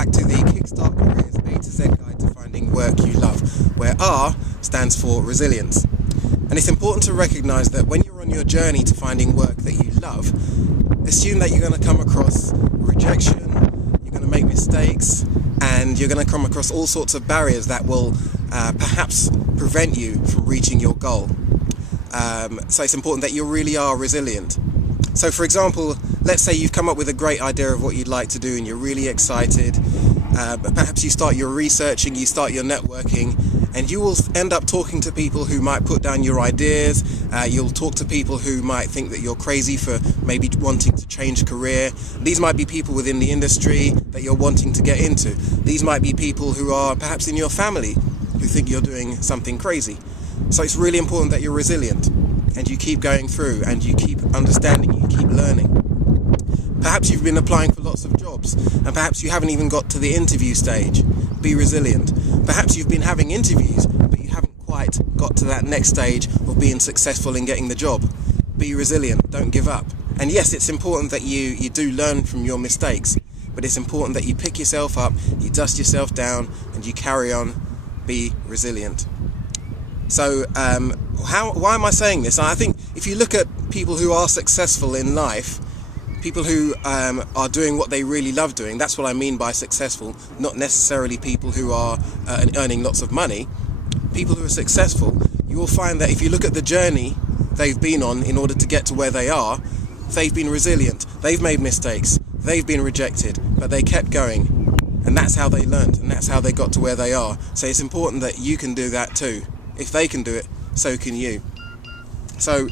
back to the KickStart Careers A to Z guide to finding work you love, where R stands for resilience. And it's important to recognise that when you're on your journey to finding work that you love, assume that you're going to come across rejection, you're going to make mistakes, and you're going to come across all sorts of barriers that will perhaps prevent you from reaching your goal. So it's important that you really are resilient. So for example, let's say you've come up with a great idea of what you'd like to do and you're really excited, but perhaps you start your researching, you start your networking, and you will end up talking to people who might put down your ideas. You'll talk to people who might think that you're crazy for maybe wanting to change career. These might be people within the industry that you're wanting to get into. These might be people who are perhaps in your family who think you're doing something crazy. So it's really important that you're resilient and you keep going through and you keep understanding, you keep learning. Perhaps you've been applying for lots of jobs and perhaps you haven't even got to the interview stage. Be resilient. Perhaps you've been having interviews but you haven't quite got to that next stage of being successful in getting the job. Be resilient. Don't give up. And yes, it's important that you do learn from your mistakes, but it's important that you pick yourself up, you dust yourself down and you carry on. Be resilient. So why am I saying this? I think if you look at people who are successful in life, people who are doing what they really love doing, that's what I mean by successful, not necessarily people who are earning lots of money. People who are successful, you will find that if you look at the journey they've been on in order to get to where they are, they've been resilient, they've made mistakes, they've been rejected, but they kept going. And that's how they learned, and that's how they got to where they are. So it's important that you can do that too. If they can do it, so can you. So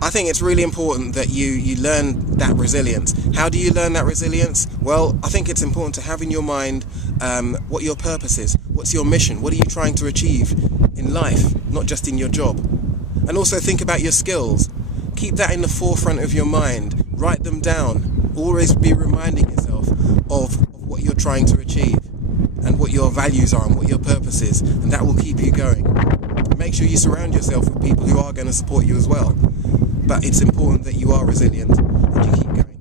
I think it's really important that you learn that resilience. How do you learn that resilience? Well, I think it's important to have in your mind what your purpose is. What's your mission? What are you trying to achieve in life, not just in your job? And also think about your skills. Keep that in the forefront of your mind. Write them down. Always be reminding yourself of what you're trying to achieve and what your values are and what your purpose is, and that will keep you going. Make sure you surround yourself with people who are going to support you as well, but it's important that you are resilient and you keep going.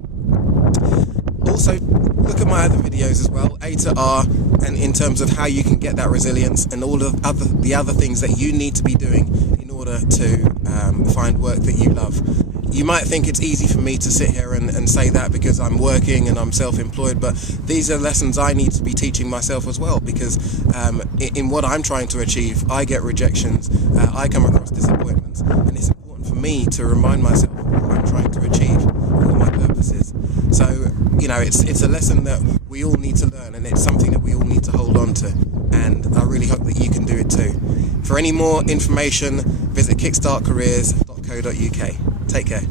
Also, look at my other videos as well, A to R, and in terms of how you can get that resilience and all of the other things that you need to be doing in order to find work that you love. You might think it's easy for me to sit here and say that because I'm working and I'm self-employed, but these are lessons I need to be teaching myself as well, because in what I'm trying to achieve, I get rejections, I come across disappointments, and it's important for me to remind myself what I'm trying to achieve and what my purpose is. So, it's a lesson that we all need to learn, and it's something that we all need to hold on to, and I really hope that you can do it too. For any more information, visit kickstartcareers.co.uk. Take care.